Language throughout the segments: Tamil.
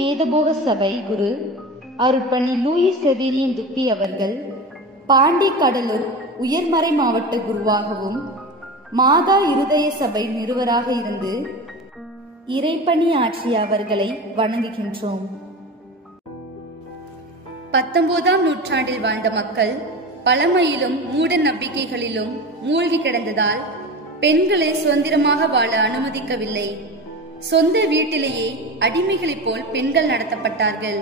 வேதபோக சபை குரு அருட்பணி லூயிஸ் செவேரியன் துப்பி அவர்கள் பாண்டி கடலூர் உயர்மறை மாவட்ட குருவாகவும் மாதா இருதய சபை நிறுவராக இருந்து இறைப்பணி ஆற்றிய அவர்களை வணங்குகின்றோம். 19ஆம் நூற்றாண்டில் வாழ்ந்த மக்கள் பழமையிலும் மூட நம்பிக்கைகளிலும் மூழ்கி கிடந்ததால் பெண்களை சுதந்திரமாக வாழ அனுமதிக்கவில்லை. சொந்த வீட்டிலேயே அடிமைகளைப் போல் பெண்கள் நடத்தப்பட்டார்கள்.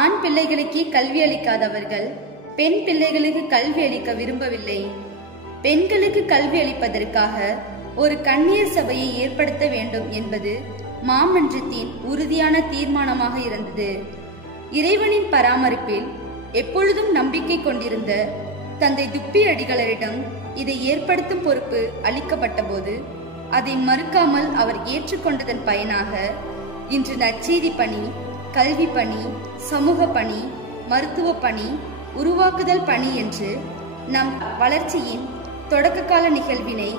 ஆண் பிள்ளைகளுக்கே கல்வி அளிக்காதவர்கள் பெண் பிள்ளைகளுக்கு கல்வி அளிக்க விரும்பவில்லை. பெண்களுக்கு கல்வி அளிப்பதற்காக ஒரு கன்னியர் சபையை ஏற்படுத்த வேண்டும் என்பது மாமன்றத்தின் உறுதியான தீர்மானமாக இருந்தது. இறைவனின் பராமரிப்பில் எப்பொழுதும் நம்பிக்கை கொண்டிருந்த தந்தை துப்பி அடிகளரிடம் இதை ஏற்படுத்தும் பொறுப்பு அளிக்கப்பட்ட போது அதை மறுக்காமல் அவர் ஏற்றுக்கொண்டதன் பயனாக இன்று நற்செய்தி பணி, கல்வி பணி, சமூக பணி, மருத்துவ பணி, உருவாக்குதல் பணி என்று நம் வளர்ச்சியின் தொடக்க கால நிகழ்வினை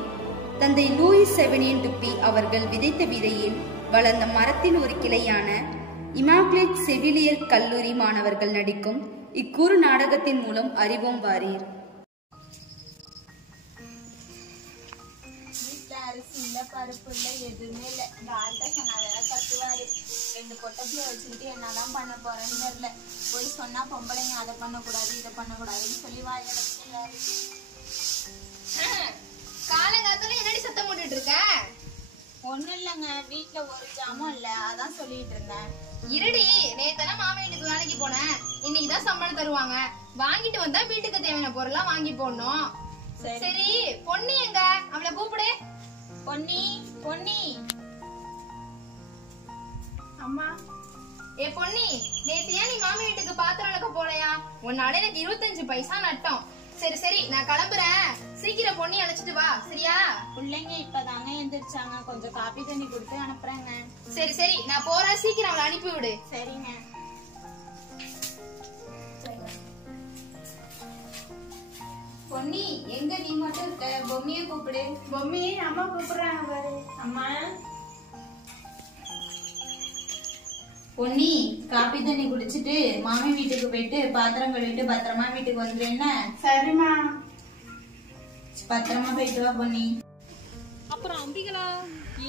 தந்தை லூயிஸ் செவேரியன் துப்பி அவர்கள் விதைத்த விதையில் வளர்ந்த மரத்தின் ஒரு கிளையான இமாகுலேட் செவிலியர் கல்லூரி மாணவர்கள் நடிக்கும் இக்குறு நாடகத்தின் மூலம் அறிவோம் வாரீர். அரிசி இல்ல, பருப்பு இல்ல, எதுவுமே இல்ல. இந்த ஆள்கிட்ட சொன்னாதான் கத்துவாரு. 2 பொட்டப்பிய வச்சுக்கிட்டு என்னதான் பண்ண போறேன்னு தெரியல. போய் சொன்னா பொம்பளைங்க அதை பண்ணக்கூடாது இதை பண்ணக்கூடாதுன்னு சொல்லி வாயிடுறாரு. காலங்காலத்துல என்னடி சத்தம் போட்டுட்டு இருக்க? ஒண்ணும் இல்லைங்க, வீட்டுல ஒரு ஜாமும் இல்ல, அதான் சொல்லிட்டு இருந்தேன். இருடி, நேத்தெல்லாம் மாமன் வீட்டுக்கு வேலைக்கு போனேன். இன்னைக்குதான் சம்பளம் தருவாங்க. வாங்கிட்டு வந்தா வீட்டுக்கு தேவையான பொருள்லாம் வாங்கி போடணும். சரி, பொன்னி எங்க? அவளை கூப்பிடு. பொன்னி, பொன்னி. அம்மா. ஏ பொன்னி, நேத்து ஏன் நீ மாமி வீட்டுக்கு பாத்திரம் விளக்க போலையா? உன்னால எனக்கு 25 பைசா நட்டம். சரி சரி, நான் கிளம்புறேன். சீக்கிரம் பொன்னி அழைச்சிட்டு வா, சரியா? பிள்ளைங்க இப்பதாங்க எந்திரிச்சாங்க, கொஞ்சம் காப்பி தண்ணி கொடுத்து அனுப்புறேங்க. சரி சரி, நான் போறேன். சீக்கிரம் அவளை அனுப்பி விடு. சரிங்க. பொன்னி, எங்க நீ மட்டும் இருக்க? பொம்மியை கூப்பிடு. பொம்மியை அம்மா கூப்பிடுறாங்க பாரு. அம்மா. பொன்னி, காப்பி தண்ணி குடிச்சிட்டு மாமி வீட்டுக்கு போயிட்டு பாத்திரம் கழுவிட்டு பத்திரமா வீட்டுக்கு வந்துரு. என்ன? சரிம்மா. பத்திரமா போயிட்டு வா பொன்னி. அப்புறம் அம்பிகளா,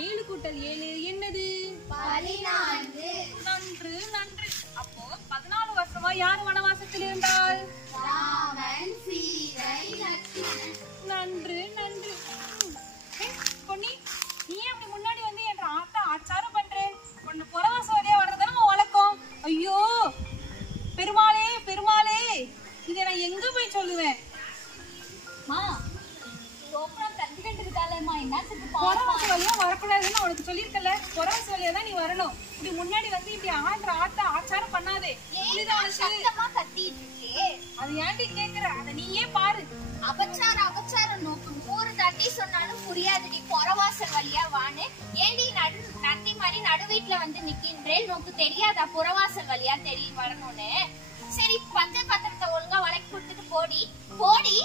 7 கூட்டல் 7 என்னது? 14. நன்று நன்று. அப்போ 14 வருஷமா யார் வனவாசத்தில் இருந்தால்? ராமன், சீதை, லட்சுமணன். நன்று நன்று. பொன்னி, நீ அப்படி முன்னாடி வந்து என்ற ஆத்தா ஆச்சாரம் பண்றேன். ஒன்னு புறவாச வழியா வர்றதான வழக்கம். ஐயோ பெருமாளே பெருமாளே, இதை நான் எங்க போய் சொல்லுவேன்? புறவாச வழியா வரக்கூடாதுன்னு உனக்கு சொல்லிருக்கல. புறவாச வழியா தான் நீ வரணும். இப்படி முன்னாடி வந்து இப்படி ஆடுற ஆத்தா ஆச்சாரம் பண்ணாதே. அது ஏன்டி கேக்குற? அத நீயே பாரு. அபச்சாரம் நோக்கு 100 தட்டி சொன்னாலும் புரியாதுடி. புறவாசல் வழியா வான்னு ஏண்டி நந்தி மாதிரி நடு வீட்டுல வந்து நிக்கின்றேன். நோக்கு தெரியாதா புறவாசல் வழியா தெரியும் வரணும்னு? சரி, பத்திரத்தை ஒழுங்கா வளைக்கி கொடுத்துட்டு போடி போடி.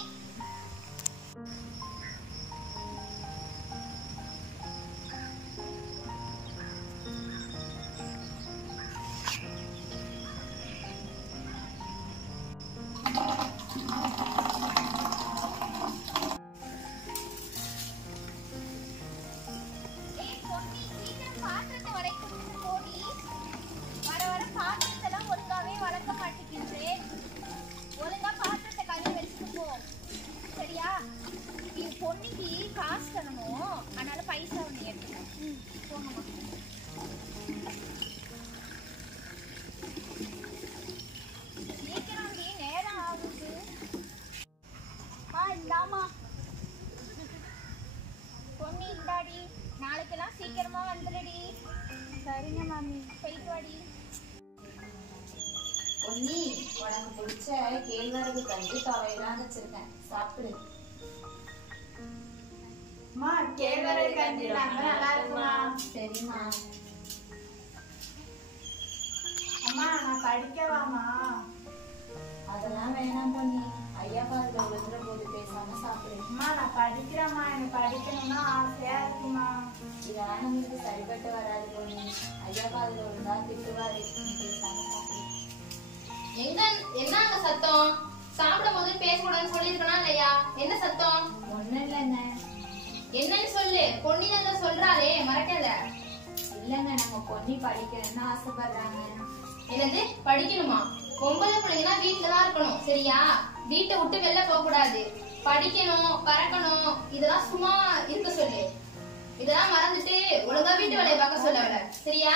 பொன்னிக்கு காசு தரணும், அதனால பைசா ஒண்ணு எடுத்துக்கணும். போங்கம்மா. சீக்கிரம் நேரம் ஆகுது. இந்தாமா பொன்னி, இந்தாடி. நாளைக்கெல்லாம் சீக்கிரமா வந்துடுடி. சரிங்க மாமி, போயிட்டு வாடி. பொன்னி, உனக்கு பிடிச்ச கேழ்வரகு கஞ்சி துவையெல்லாம் வச்சிருக்கேன், சாப்பிடு. அம்மா, கேழ்வரகு கஞ்சி நல்லா இருக்குமா? சரிம்மா. அம்மா, நான் படிக்கவாமா? அதெல்லாம் வேணாம் பொன்னி, ஐயா பாதுல விழுந்துற போது பேசாம சாப்பிடு. அம்மா, நான் படிக்கிறேம்மா, எனக்கு படிக்கணும்னா ஆசையா இருக்குமா? இதெல்லாம் நம்மளுக்கு சரிபட்டு வராது பொன்னி, ஐயா பாதுல விழுந்தா திட்டுவாரு. எங்க என்ன அங்க சத்தம்? சாப்பிடும் போது பேசக்கூடாதுன்னு சொல்லிருக்கனா இல்லையா? என்ன சத்தம்? ஒண்ணும் இல்லைங்க. என்னன்னு சொல்லு. பொன்னி தான் சொல்றாளே, மறக்காத. இல்லைங்க, நம்ம பொன்னி படிக்கணும்னு ஆசைப்படுறாங்க. என்னது படிக்கணுமா? பொம்பளை பிள்ளைங்கன்னா வீட்டுலதான் இருக்கணும், சரியா? வீட்டை விட்டு வெளில போக கூடாது. படிக்கணும், பறக்கணும், இதெல்லாம் சும்மா இருக்க சொல்லு. இதெல்லாம் மறந்துட்டு ஒழுங்கா வீட்டு வேலையை பார்க்க சொல்ல அவளை, சரியா?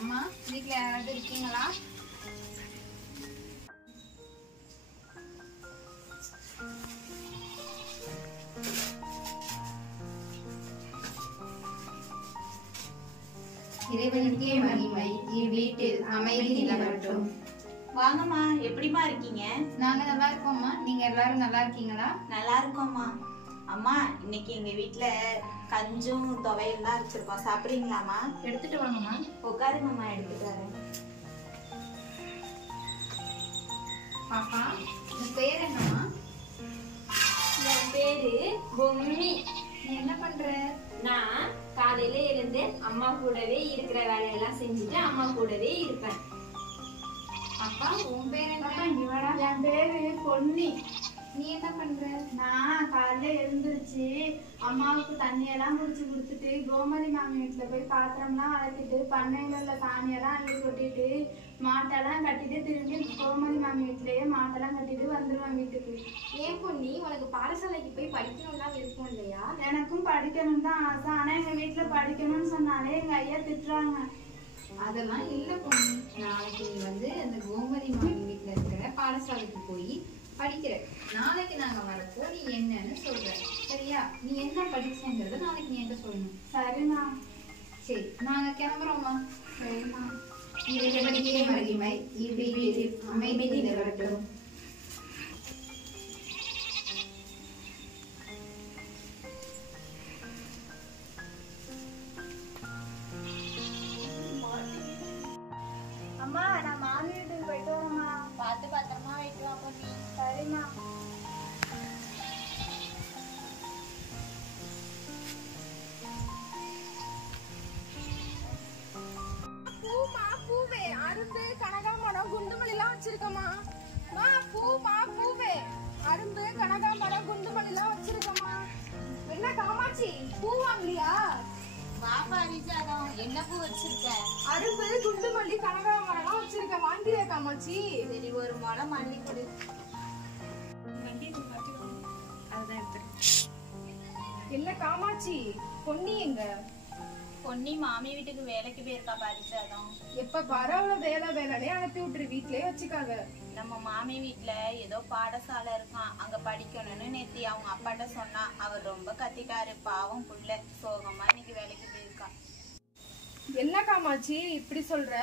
அம்மா, வீட்ல யாராவது இருக்கீங்களா? இறைவனுக்கே மகிமை, இவ்வீட்டில் அமைதி நிலவட்டும். வாங்கம்மா, எப்படிமா இருக்கீங்க? நாங்க நல்லா இருக்கோம்மா. நீங்க எல்லாரும் நல்லா இருக்கீங்களா? நல்லா இருக்கோம்மா. அம்மா, இன்னைக்கு எங்க வீட்ல கஞ்சும் துவையெல்லாம் வச்சிருக்கோம், சாப்பிடுறீங்களாமா? எடுத்துட்டு வாங்கம்மா. உட்காருங்கம்மா, எடுத்துட்டு வரேன். பாப்பா, உன் பேர் என்னம்மா? என் பேரு பொம்மி. நீ என்ன பண்ற? நான் காலையில இருந்து அம்மா கூடவே இருக்கிற வேலையெல்லாம் செஞ்சுட்டு அம்மா கூடவே இருப்பேன். பாப்பா, உன் பேர் என்ன? என் பேரு பொன்னி. நீ என்ன பண்ற? நான் காலையில எழுந்திருச்சு அம்மாவுக்கு தண்ணியெல்லாம் குடிச்சு கொடுத்துட்டு கோமதி மாமி வீட்டுல போய் பாத்திரம்லாம் வளர்த்துட்டு பண்ணையில உள்ள சாணியெல்லாம் அள்ளி கொட்டிட்டு மாட்டெல்லாம் கட்டிட்டு திரும்பி கோமதி மாமி வீட்லயே மாட்டெல்லாம் கட்டிட்டு வந்துருவேன் வீட்டுக்கு. ஏன் பொண்ணி, உனக்கு பாடசாலைக்கு போய் படிக்கணும்னா விருப்பம் இல்லையா? எனக்கும் படிக்கணும் தான் ஆசை. ஆனா எங்க வீட்டுல படிக்கணும்னு சொன்னாலே எங்க ஐயா திட்டுறாங்க. அதெல்லாம் இல்ல பொண்ணு. நாளைக்கு நீ வந்து அந்த கோமதி மாமி வீட்டுல இருக்கிற பாடசாலைக்கு போய் படிக்கிற. நாளைக்கு நாங்க வரப்போ நீ என்னன்னு சொல்ற, சரியா? நீ என்ன படிச்சேங்கிறத நாளைக்கு நீ என்கிட்ட சொல்லணும். சரிண்ணா. சரி, நாங்க கிளம்புறோம்மா. சரிண்ணா. இறைவனுக்கே மகிமை, இவ்வீட்டில் அமைதி நிலவட்டும். அம்மா, நான் மாமி வீட்டுக்கு போயிட்டு வரேம்மா. பார்த்து பத்திரமா போயிட்டு வா பொன்னி. சரிம்மா. பூமா பூவே, அரும்பு கனகாமரம் குண்டுமல்லிலாம் வச்சிருக்கமா. பூமா பூவே, அரும்பு கனகாமரம் குண்டுமல்லிலாம் வச்சிருக்கமா. என்ன காமாட்சி, பூ வாங்கலையா? வாப்பா விஜாதம், என்ன பூ வச்சிருக்க? அரும்பு குண்டுமல்லி கனகாமரம்லாம் வச்சிருக்க, வாங்கிறியா காமாட்சி? சரி, ஒரு முளம் மல்லி கொடு. என்ன காமாட்சி, பொன்னி எங்க? பொன்னி மாமி வீட்டுக்கு வேலைக்கு போயிருக்கா பரிசாதம். எப்ப பரவல வேலை வேலையே அனுப்பி விட்டுரு, வீட்லயே வச்சுக்காத. நம்ம மாமி வீட்டுல ஏதோ பாடசாலை இருக்கான், அங்க படிக்கணும்னு நேத்தி அவங்க அப்பாட்ட சொன்னா. அவர் ரொம்ப கத்திட்டாரு, பாவம் புள்ள. சோகமா இன்னைக்கு வேலைக்கு போயிருக்கா. என்ன காமாட்சி இப்படி சொல்ற?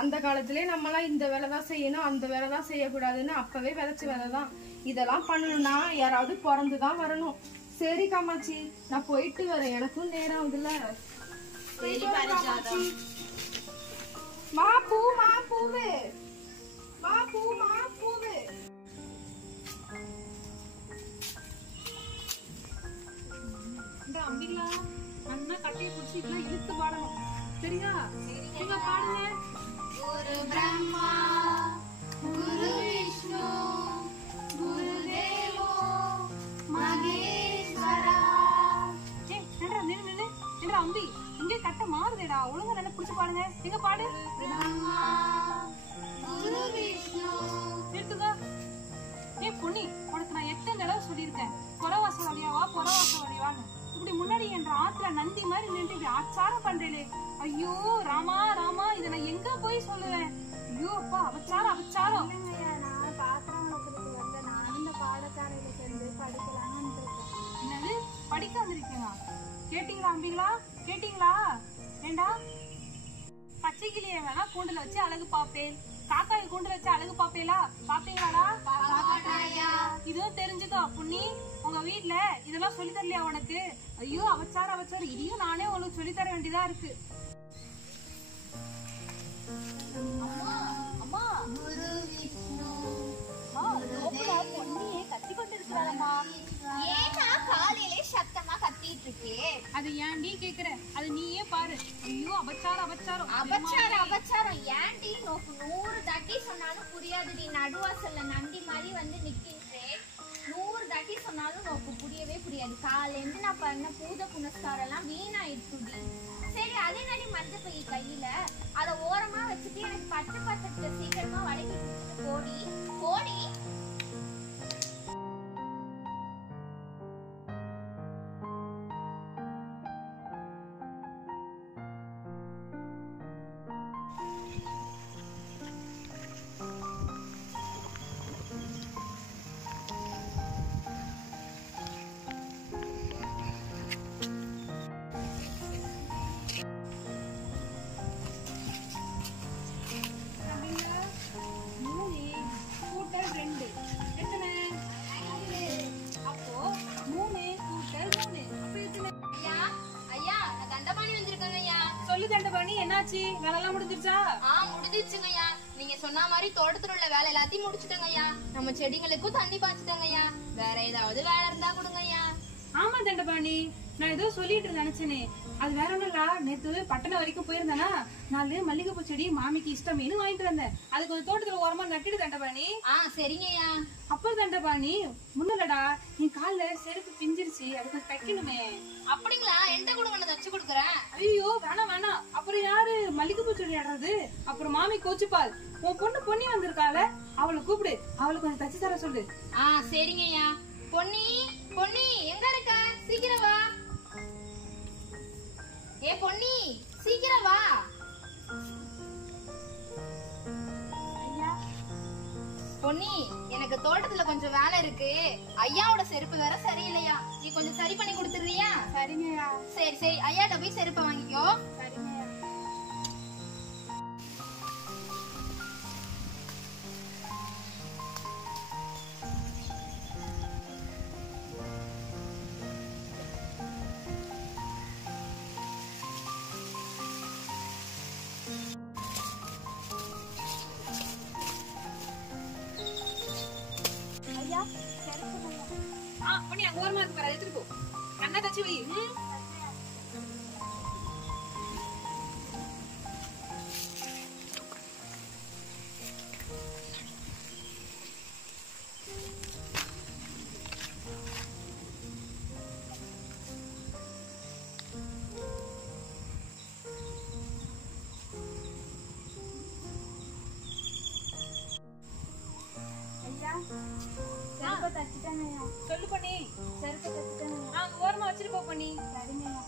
அந்த காலத்திலே நம்மளாம் இந்த வேலை தான் செய்யணும், அந்த வேலை தான் செய்யக்கூடாதுன்னு அப்பவே விதைச்ச வேலை தான். இதெல்லாம் பண்ணணும்னா யாராவது பிறந்துதான் வரணும். சரி காமாட்சி, நான் போயிட்டு வரேன், எனக்கும் நேரம் ஆகுதுல்ல. சரி பரிசாதம். மா பூவே, மா பூவே. இந்த அம்பிகளா அண்ணா கட்டையை பிடிச்சிட்டுலாம் இழுத்து பாடணும், சரியா? எங்க பாடுங்க. குரு பிரம்மா குரு விஷ்ணு குரு தேவோ மகேஸ்வரா. நின்று அம்பி, இங்க கட்ட மாறுதேடா, ஒழுங்கா நல்லா பிடிச்சு பாடுங்க. எங்க பாடு. பிரம்மா குரு விஷ்ணு. நிறுத்துங்க. பொன்னி, உனக்கு நான் எத்தனை தடவை சொல்லியிருக்கேன், புறவாசல் வழியாவா புறவாசல் வழியாவான்னு. இப்படி முன்னாடி என்ற ஆத்துல நந்தி மாதிரி நின்று இப்படி ஆச்சாரம் பண்றேனே. ஐயோ ராமா ராமா, இதை நான் எங்க போய் சொல்லுவேன்? ஐயோ அப்பா, அவச்சாரம். நான் பாத்திரம் வளர்க்கறதுக்கு வந்து நான் இந்த பாடசாலையில சேர்ந்து படிக்கலாம்னு வந்திருக்கேன். என்னது, படிக்க வந்திருக்கீங்களா? கேட்டீங்களா அம்பிகளா, கேட்டீங்களா? ஏண்டா, பச்சை கிளிய வேணா கூண்டுல வச்சு அழகு பாப்பேன், காக்காயை கூண்டுல வச்சு அழகு பாப்பேலா? பாப்பீங்களாடா? இதுவும் தெரிஞ்சுக்கோ புண்ணி, உங்க வீட்டுல இதெல்லாம் சொல்லி தரலையா உனக்கு? ஐயோ அவச்சாரம், இதையும் நானே உனக்கு சொல்லி தர வேண்டியதா இருக்கு. அம்மா குரு நீயே கேக்குற, அது நீயே பாரு. ஐயோ அபச்சாரம் அபச்சாரம் அபச்சாரம் அபச்சாரம் ஏன்டி நோக்கு 100 தட்டி சொன்னாலும் புரியாதுடி. நடுவாசல்ல நந்தி மாதிரி வந்து நிக்கின்றேன். 100 தட்டி சொன்னாலும் நோக்கு புரியவே புரியாது. காலையில நான் பண்ண பூஜை புனஸ்காரம் எல்லாம் வீணாயிடுச்சுடி. சரி அதே மாதிரி மஞ்சள் பை கையில அதை ஓரமா வச்சுட்டு எனக்கு பச்சை பத்திரத்துல சீக்கிரமா வடக்கி குடிச்சிட்டு போடி போடி. என்னாச்சு? வேலையெல்லாம் முடிஞ்சிருச்சா? முடிஞ்சிருச்சுங்கய்யா. நீங்க சொன்ன மாதிரி தோட்டத்துல உள்ள வேலை எல்லாத்தையும் முடிச்சுட்டோங்கய்யா. நம்ம செடிங்களுக்கும் தண்ணி பாய்ச்சிட்டோங்கய்யா. வேற ஏதாவது வேலை இருந்தா கொடுங்கய்யா. ஆமா தண்டபாணி, நான் ஏதோ சொல்லிட்டு நினைச்சேனே, அது வேற ஒண்ணும் இல்ல. நேத்து பட்டணம் வரைக்கும் போயிருந்தேனா, 4 மல்லிகைப்பூ செடி மாமிக்கு இஷ்டமேனு வாங்கிட்டு வந்தேன். அது கொஞ்சம் தோட்டத்துல ஓரமா நட்டிடு தண்டபாணி. சரிங்கய்யா. அப்புறம் தண்டபாணி முன்னலடா, என் கால்ல செருப்பு பிஞ்சிருச்சு, அதுக்கு தைக்கணுமே. அப்படிங்களா? எந்த கொடுங்க, நான் தச்சு கொடுக்குறேன். ஐயோ வேணாம் வேணாம். அப்புறம் யாரு மல்லிகைப்பூ செடி ஆடுறது? அப்புறம் மாமி கோச்சுப்பால். உன் பொண்ணு பொன்னி வந்திருக்கால, அவளை கூப்பிடு, அவளுக்கு கொஞ்சம் தச்சு தர சொல்லு. சரிங்கய்யா. பொன்னி பொன்னி எங்க இருக்க? சீக்கிரம் வா. ஏ பொன்னி சீக்கிரம் வா. பொன்னி, எனக்கு தோட்டத்துல கொஞ்சம் வேலை இருக்கு. ஐயாவோட செருப்பு வேற சரியில்லையா, நீ கொஞ்சம் சரி பண்ணி கொடுத்துறியா? சரிங்கய்யா. சரி சரி, ஐயாட்ட போய் செருப்பை வாங்கிக்கோ. சரிங்கய்யா. பொன்னி அங்க ஓரமா இருக்கு பாரு, எடுத்துட்டு போ. கண்ணா தச்சு வை. செருப்பை தச்சுட்டேங்கய்யா. சொல்லு பொன்னி. செருப்பை தச்சுட்டேங்கய்யா. அங்க ஓரமா வச்சுட்டு போ பொன்னி. சரிங்கய்யா.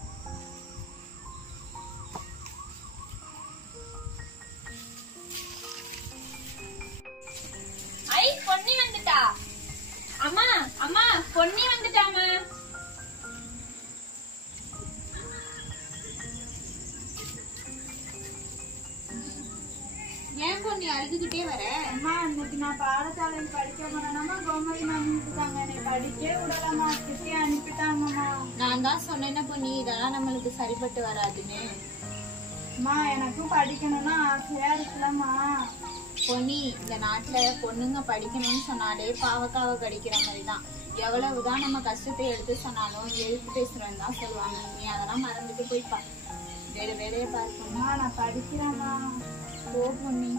பொன்னி வந்துட்டா. அம்மா அம்மா பொன்னி வந்துட்டாமா. ஏன் பொண்ணு அழுதுகிட்டே வர? அம்மா இன்னைக்கு நான் பாடசாலையில் படிக்க போனேன்னா கோமதி மேம் இருக்காங்க, என்னை படிக்கவே விடலாமா, திட்டி அனுப்பிட்டாங்கம்மா. நான் தான் சொன்னேன்னா பொண்ணு, இதெல்லாம் நம்மளுக்கு சரிப்பட்டு வராதுன்னு. அம்மா எனக்கும் படிக்கணும்னா ஆசையா இருக்குல்லம்மா. பொன்னி, இந்த நாட்டுல பொண்ணுங்க படிக்கணும்னு சொன்னாலே பாவக்காவை கடிக்கிற மாதிரிதான். எவ்வளவுதான் நம்ம கஷ்டத்தை எடுத்து சொன்னாலும் எழுத்து பேசுறேன்னு தான் சொல்லுவாங்க. நீ அதெல்லாம் மறந்துட்டு போய் வேற வேலையை பார்க்கணுமா? நான் படிக்கிறேம்மா. போ பொன்னி.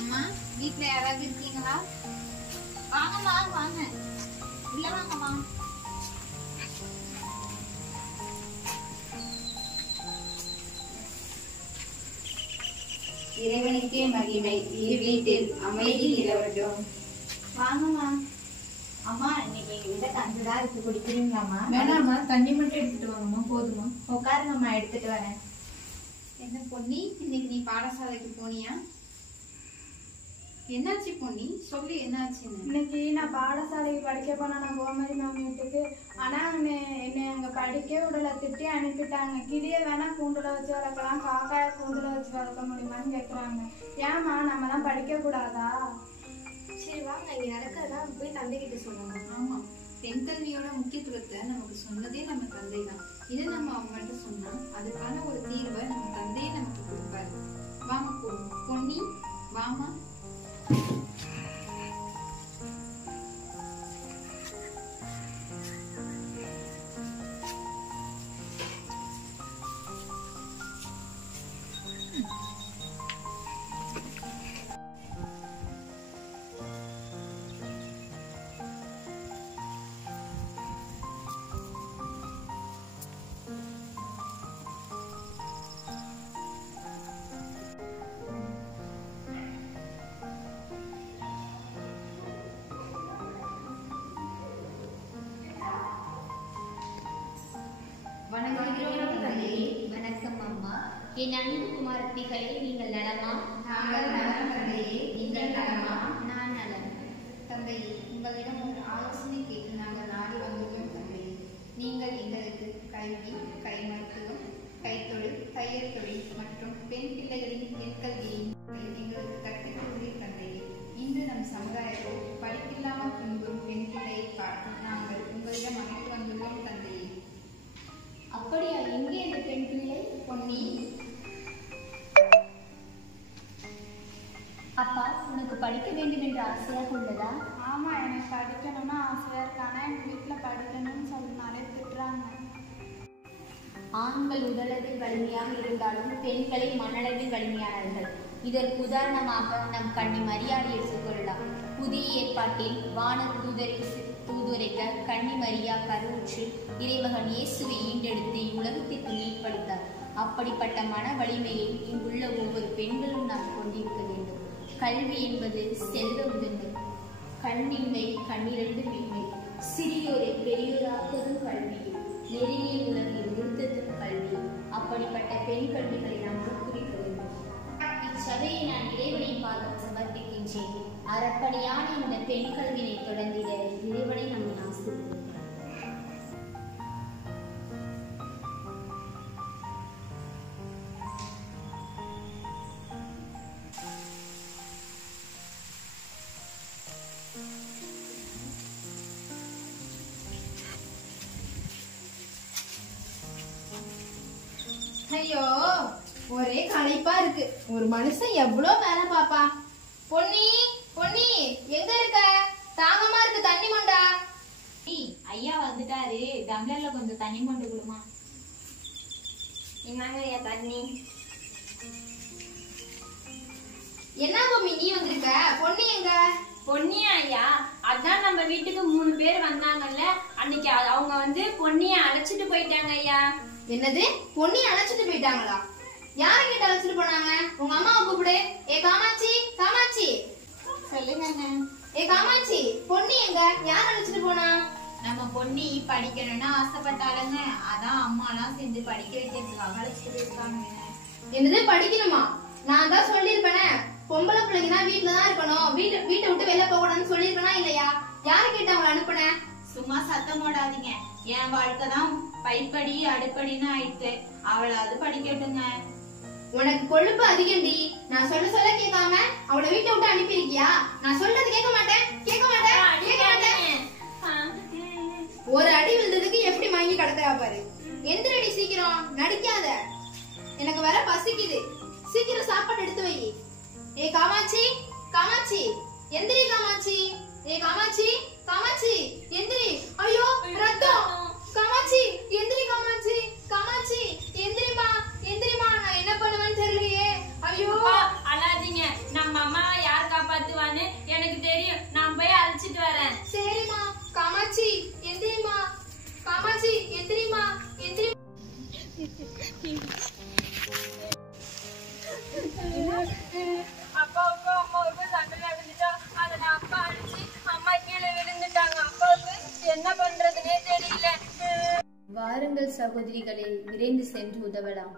அம்மா, வீட்டுல யாராவது இருக்கீங்களா? வாங்கம்மா வாங்க. இல்ல வாங்கம்மா. இறைவனுக்கே மகிமை, வீட்டில் அமைதி நிலவட்டும். வாங்கம்மா. அம்மா, இன்னைக்கு எங்க வீட்டுல கஞ்சிதான் இருக்கு, குடிக்கிறீங்களாம்மா? வேணாமா, தண்ணி மட்டும் எடுத்துட்டு வாங்கம்மா, போதுமா? உட்காருங்கம்மா, எடுத்துட்டு வரேன். என்ன பொன்னி, இன்னைக்கு நீ பாடசாலைக்கு போனியா? என்னாச்சு பொன்னி, சொல்லு என்னாச்சுன்னு. இன்னைக்கு நான் பாடசாலைக்கு படிக்க போனேன் நான் கோமதி மேம் வீட்டுக்கு. ஆனா என்னை அங்க படிக்க விடல, திட்டி அனுப்பிட்டாங்க. கிளிய வேணா கூண்டுல வச்சு வளர்க்கலாம், காக்காய கூண்டுல வச்சு வளர்க்க முடியுமான்னு கேக்குறாங்க. ஏமா நம்ம எல்லாம் படிக்க கூடாதா? சரி வாங்க, இங்க நடக்கிறதா போய் தந்தைகிட்ட சொல்லணும். ஆமா, பெண் கல்வியோட முக்கியத்துவத்தை நமக்கு சொன்னதே நம்ம தந்தை தான். இதை நம்ம அவங்கள்ட்ட சொன்னா அதுக்கான ஒரு தீர்வை நம்ம தந்தையே நமக்கு கொடுப்பாரு. வாமா பொன்னி, வாமா. என் அன்பு குமாரத்திகளே, நீங்கள் நலமா? நாங்கள் நலம் தந்தையே. நீங்கள் நலமா? நான் நலம் தந்தையே. உங்களிடம் ஒரு ஆலோசனை கேட்டு நாங்கள் நாடி வந்துள்ளோம் தந்தையே. நீங்கள் எங்களுக்கு கல்வி, கை மருத்துவம், கைத்தொழில், தையல் தொழில் மற்றும் பெண் பிள்ளைகளின் பெண்கல்வியை எங்களுக்கு கற்பித்துள்ளீர் தந்தையே. இன்று நம் சமுதாயத்தில் படிப்பில்லாமல் துன்புறும் பெண் பிள்ளையை பார்த்து நாங்கள் உங்களிடம் அழைத்து வந்துள்ளோம் தந்தையே. அப்படியா? எங்கே அந்த பெண் பிள்ளை? பொன்னி. அப்பா, உனக்கு படிக்க வேண்டும் என்ற ஆசையாக உள்ளதா? ஆமா, எனக்கு படிக்கணும்னு ஆசையா இருக்கு. ஆனா எங்க வீட்டுல படிக்கணும்னு சொன்னாலே திட்டுறாங்க. ஆண்கள் உடலளவில் வலிமையாக இருந்தாலும் பெண்களை மனளவில் வலிமையானார்கள். இதற்கு உதாரணமாக நம் கன்னி மரியாதை எடுத்துக்கொள்ளலாம். புதிய ஏற்பாட்டில் வான தூதுரைக்க கன்னி மரியா கருவுற்று இறைமகன் இயேசுவை ஈண்டெடுத்து இவ்வுலகத்திற்கு மீட்படுத்தார். அப்படிப்பட்ட மன வலிமையை இங்குள்ள ஒவ்வொரு பெண்களும் நாம் கொண்டிருக்க வேண்டும். கல்வி என்பது செல்வ முதன்மை, கண்ணின்மை கண்ணிரண்டு மென்மை, சிறியோரை பெரியோராக்குவதும் கல்வி, நெருங்கிய உலகில் நிறுத்ததும் கல்வி. அப்படிப்பட்ட பெண் கல்விகளை நாம் ஊக்குவிக்க வேண்டும். இச்சபையை நான் இறைவனின் பாதம் சமர்ப்பிக்கின்றேன். அறப்பணியான இந்த பெண் கல்வியை தொடர்ந்திட இறைவனை நம்மை ஆசீர்வதிப்பார். ஐயோ, ஒரே களைப்பா இருக்கு. ஒரு மனுஷன் எவ்வளவு வேலை பாப்பா. பொன்னி, பொன்னி, எங்க இருக்க? தாகமா இருக்கு, தண்ணி கொண்டா. ஐயா வந்துட்டாரு, டம்ளர்ல கொஞ்சம் தண்ணி கொண்டு கொடுமா. என்னங்க ஐயா தண்ணி? என்ன பொம்மி நீ வந்திருக்க? பொன்னி எங்க? பொன்னியா ஐயா? அதான் நம்ம வீட்டுக்கு 3 பேர் வந்தாங்கல்ல, அன்னைக்கு அவங்க வந்து பொன்னிய அழைச்சிட்டு போயிட்டாங்க ஐயா. என்னது? பொன்னி அழைச்சிட்டு போயிட்டாங்களா? யாரை கிட்ட அழைச்சிட்டு போனாங்க? உங்க அம்மாவை கூப்பிடு. ஏ காமாட்சி, காமாட்சி. சொல்லுங்க. ஏ காமாட்சி, பொன்னி எங்க? யார் அழைச்சிட்டு போனா? நம்ம பொன்னி படிக்கணும்னு ஆசைப்பட்டாலுங்க, அதான் அம்மா எல்லாம் சேர்ந்து படிக்க வைக்கிறதுக்காக அழைச்சிட்டு போயிருக்காங்க. என்னது படிக்கணுமா? நான் தான் சொல்லிருப்பேனே, பொம்பளை பிள்ளைங்க தான் வீட்டுலதான் இருக்கணும், வீட்டை விட்டு வெளில போக கூடாதுன்னு சொல்லிருப்பேனா இல்லையா? யாரு கேட்டு அவங்களை அனுப்புனேன்? சும்மா சத்தம் போடாதீங்க. என் வாழ்க்கை தான் பைப்படி அடுப்படின்னு ஆயிடுச்சு. அவளாவது படிக்கட்டுங்க. உனக்கு கொழுப்பு அதிகம்டி. நான் சொல்ல கேட்காம அவளை வீட்டை விட்டு அனுப்பியிருக்கியா? நான் சொல்றது கேட்க மாட்டேன், கேட்க மாட்டேன், கேட்க மாட்டேன். ஒரு அடி விழுந்ததுக்கு எப்படி மயங்கி கிடக்குறா பாரு. எந்திரடி சீக்கிரம், நடிக்காத. எனக்கு வேற பசிக்குது, சீக்கிரம் சாப்பாடு எடுத்து வை. ஏ காமாட்சி, காமாட்சி, எந்திரி காமாட்சி. ஏ காமாட்சி, காமாட்சி, எந்திரி. ஐயோ ரத்தம். காமாட்சி, எந்திரி காமாட்சி, காமாட்சி, எந்திரிமா, எந்திரிமா. நான் என்ன பண்ணுவேன்னு தெரியலையே. ஐயோ அழாதீங்க, நம்ம அம்மா யார் காப்பாத்துவான்னு எனக்கு தெரியும். நான் போய் அழைச்சிட்டு வரேன். சரிம்மா. காமாட்சி எந்திரிமா, காமாட்சி எந்திரிமா, எந்திரி. அப்பாவுக்கும் அம்மாவுக்கும் சண்டை நடந்துட்டா, அதுல அப்பா அடிச்சு அம்மா கீழே விழுந்துட்டாங்க. அப்பாவுக்கு என்ன பண்றதுன்னே தெரியல. வாருங்கள் சகோதரிகளே, விரைந்து சென்று உதவலாம்.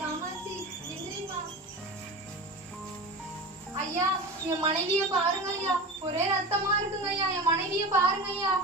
காமாட்சி எந்திரிமா. ஐயா, என் மனைவிய பாருங்க ஐயா, ஒரே ரத்தமா இருக்குங்க ஐயா. என் மனைவிய பாருங்க ஐயா.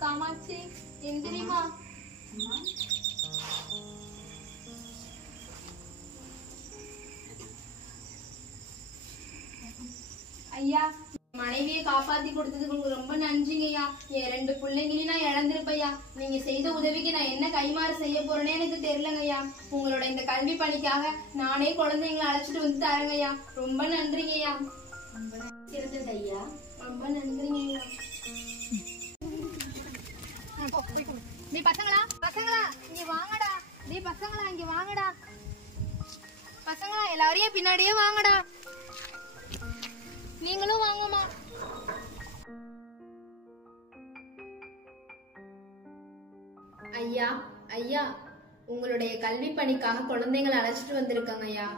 காமாட்சி எந்திரிமா. ஐயா, மனைவியை காப்பாத்தி கொடுத்ததுக்கு உங்களுக்கு ரொம்ப நன்றிங்கய்யா. என் 2 பிள்ளைங்களையும் நான் இழந்திருப்பையா. நீங்க செய்த உதவிக்கு நான் என்ன கைமாறு செய்ய போறேன்னு எனக்கு தெரியலங்கய்யா. உங்களோட இந்த கல்வி பணிக்காக நானே குழந்தைங்களை அழைச்சிட்டு வந்து தரேங்கய்யா. ரொம்ப நன்றிங்கய்யா. இருந்தது ஐயா. ரொம்ப நன்றிங்கய்யா. பசங்களா பசங்களா இங்க வாங்கடா. பசங்களா இங்க வாங்கடா. பசங்களா எல்லாரையும் பின்னாடியே வாங்கடா. நீங்களும் வாங்கம்மா. ஐயா ஐயா, உங்களுடைய கல்வி பணிக்காக குழந்தைங்களை அழைச்சிட்டு வந்திருக்காங்க ஐயா.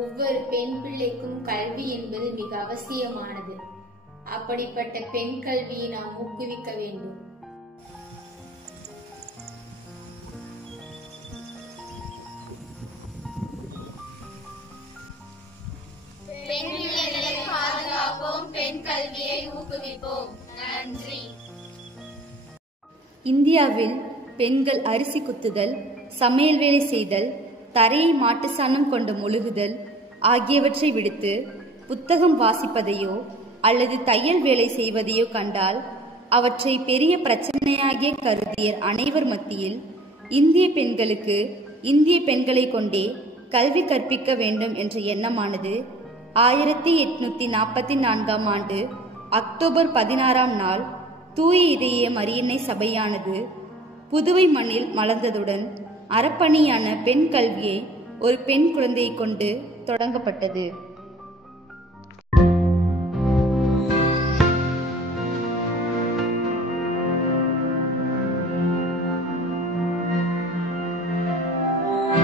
ஒவ்வொரு பெண் பிள்ளைக்கும் கல்வி என்பது மிக அவசியமானது. அப்படிப்பட்ட பெண் கல்வியை நாம் ஊக்குவிக்க வேண்டும். பெண் பிள்ளைகளை பாதுகாப்போம், பெண் கல்வியை ஊக்குவிப்போம். நன்றி. இந்தியாவில் பெண்கள் அரிசி குத்துதல், சமையல் வேலை செய்தல், தரையை மாட்டு சாணம் கொண்டு மொழுகுதல் ஆகியவற்றை விடுத்து புத்தகம் வாசிப்பதையோ அல்லது தையல் வேலை செய்வதையோ கண்டால் அவற்றை பெரிய பிரச்சனையாகிய கருதிய அனைவர் மத்தியில் இந்திய பெண்களுக்கு இந்திய பெண்களை கொண்டே கல்வி கற்பிக்க வேண்டும் என்ற எண்ணமானது 1844ஆம் ஆண்டு அக்டோபர் 16ஆம் நாள் தூய இதய மரியன்னை சபையானது புதுவை மண்ணில் மலர்ந்ததுடன் அறப்பணியான பெண் கல்வியை ஒரு பெண் குழந்தையை கொண்டு தொடங்கப்பட்டது.